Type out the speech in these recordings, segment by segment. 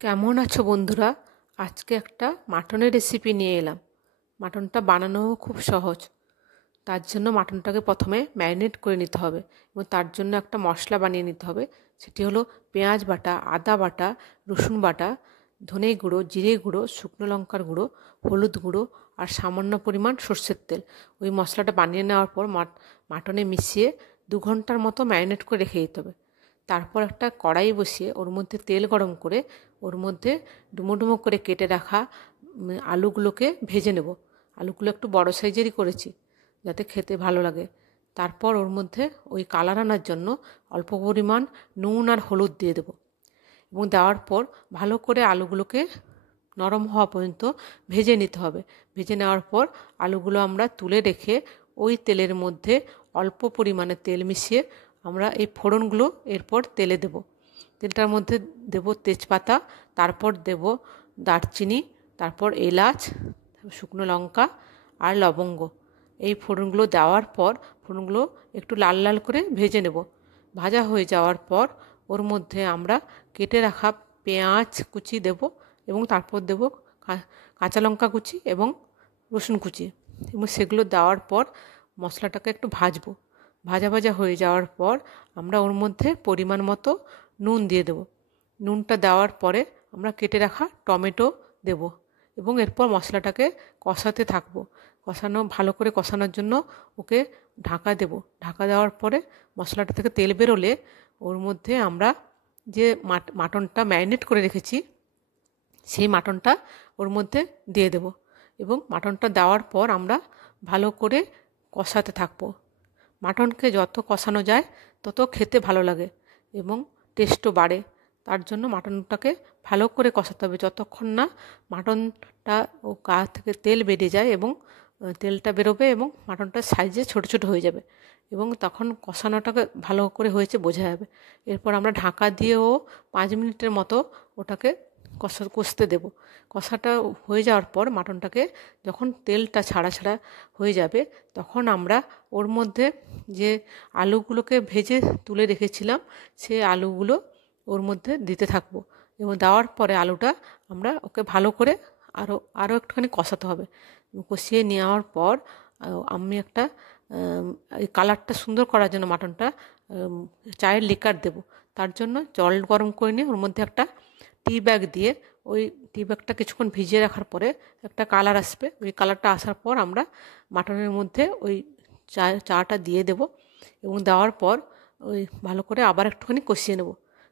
কেমন আছো বন্ধুরা? আজকে একটা মাটনের রেসিপি নিয়ে এলাম। মাটনটা বানানোও খুব সহজ। তার জন্য মাটনটাকে প্রথমে ম্যারিনেট করে নিতে হবে এবং তার জন্য একটা মশলা বানিয়ে নিতে হবে। সেটি হলো পেঁয়াজ বাটা, আদা বাটা, রসুন বাটা, ধনে গুঁড়ো, জিরে গুঁড়ো, শুকনো লঙ্কার গুঁড়ো, হলুদ গুঁড়ো আর সামান্য পরিমাণ সর্ষের তেল। ওই মশলাটা বানিয়ে নেওয়ার পর মাটনে মিশিয়ে 2 ঘন্টার মতো ম্যারিনেট করে রেখে দিতে হবে। তারপর একটা কড়াই বসিয়ে ওর মধ্যে তেল গরম করে ওর মধ্যে ডুমো ডুমো করে কেটে রাখা আলুগুলোকে ভেজে নেব। আলুগুলো একটু বড় সাইজেরই করেছি যাতে খেতে ভালো লাগে। তারপর ওর মধ্যে ওই কালার আনার জন্য অল্প পরিমাণ নুন আর হলুদ দিয়ে দেবো এবং দেওয়ার পর ভালো করে আলুগুলোকে নরম হওয়া পর্যন্ত ভেজে নিতে হবে। ভেজে নেওয়ার পর আলুগুলো আমরা তুলে রেখে ওই তেলের মধ্যে অল্প পরিমাণে তেল মিশিয়ে আমরা এই ফোড়নগুলো এরপর তেলে দেব। তেলটার মধ্যে দেব তেজপাতা, তারপর দেব দারচিনি, তারপর এলাচ, শুকনো লঙ্কা আর লবঙ্গ। এই ফোড়নগুলো দেওয়ার পর ফোড়নগুলো একটু লাল লাল করে ভেজে নেব। ভাজা হয়ে যাওয়ার পর ওর মধ্যে আমরা কেটে রাখা পেঁয়াজ কুচি দেব এবং তারপর দেব কাঁচা লঙ্কা কুচি এবং রসুন কুচি এবং সেগুলো দেওয়ার পর মশলাটাকে একটু ভাজবো। ভাজা ভাজা হয়ে যাওয়ার পর আমরা ওর মধ্যে পরিমাণ মতো নুন দিয়ে দেব। নুনটা দেওয়ার পরে আমরা কেটে রাখা টমেটো দেব এবং এরপর মশলাটাকে কষাতে থাকবো। ভালো করে কষানোর জন্য ওকে ঢাকা দেব। ঢাকা দেওয়ার পরে মশলাটা থেকে তেল বেরোলে ওর মধ্যে আমরা যে মাটনটা ম্যারিনেট করে রেখেছি সেই মাটনটা ওর মধ্যে দিয়ে দেব এবং মাটনটা দেওয়ার পর আমরা ভালো করে কষাতে থাকবো। মাটনকে যত কষানো যায় তত খেতে ভালো লাগে এবং টেস্টও বাড়ে। তার জন্য মাটনটাকে ভালো করে কষাতে হবে যতক্ষণ না মাটনটা ও গা থেকে তেল বেরিয়ে যায় এবং তেলটা বেরোবে এবং মাটনটার সাইজে ছোট ছোট হয়ে যাবে এবং তখন কষানোটাকে ভালো করে হয়েছে বোঝা যাবে। এরপর আমরা ঢাকা দিয়েও 5 মিনিটের মতো ওটাকে কষতে দেব। কষাটা হয়ে যাওয়ার পর মাটনটাকে যখন তেলটা ছাড়া ছাড়া হয়ে যাবে তখন আমরা ওর মধ্যে যে আলুগুলোকে ভেজে তুলে রেখেছিলাম সেই আলুগুলো ওর মধ্যে দিতে থাকবো এবং দেওয়ার পরে আলুটা আমরা ওকে ভালো করে আরও একটুখানি কষাতে হবে। কষিয়ে নেওয়ার পর আমি একটা এই কালারটা সুন্দর করার জন্য মাটনটা চায়ের লিকার দেব। তার জন্য জল গরম করে নিয়ে ওর মধ্যে একটা টি ব্যাগ দিয়ে ওই টি ব্যাগটা কিছুক্ষণ ভিজিয়ে রাখার পরে একটা কালার আসবে। ওই কালারটা আসার পর আমরা মাটনের মধ্যে ওই চাটা দিয়ে দেব এবং দেওয়ার পর ওই ভালো করে আবার একটুখানি কষিয়ে নেব।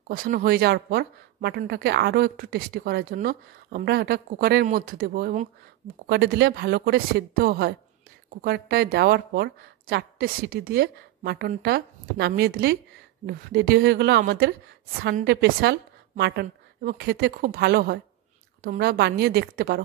কষানো হয়ে যাওয়ার পর মাটনটাকে আরও একটু টেস্টি করার জন্য আমরা এটা কুকারের মধ্যে দেব এবং কুকারে দিলে ভালো করে সেদ্ধও হয়। কুকারটায় দেওয়ার পর 4টে সিটি দিয়ে মাটনটা নামিয়ে দিলেই রেডি হয়ে গেলো আমাদের সানডে স্পেশাল মাটন এবং খেতে খুব ভালো হয়। তোমরা বানিয়ে দেখতে পারো।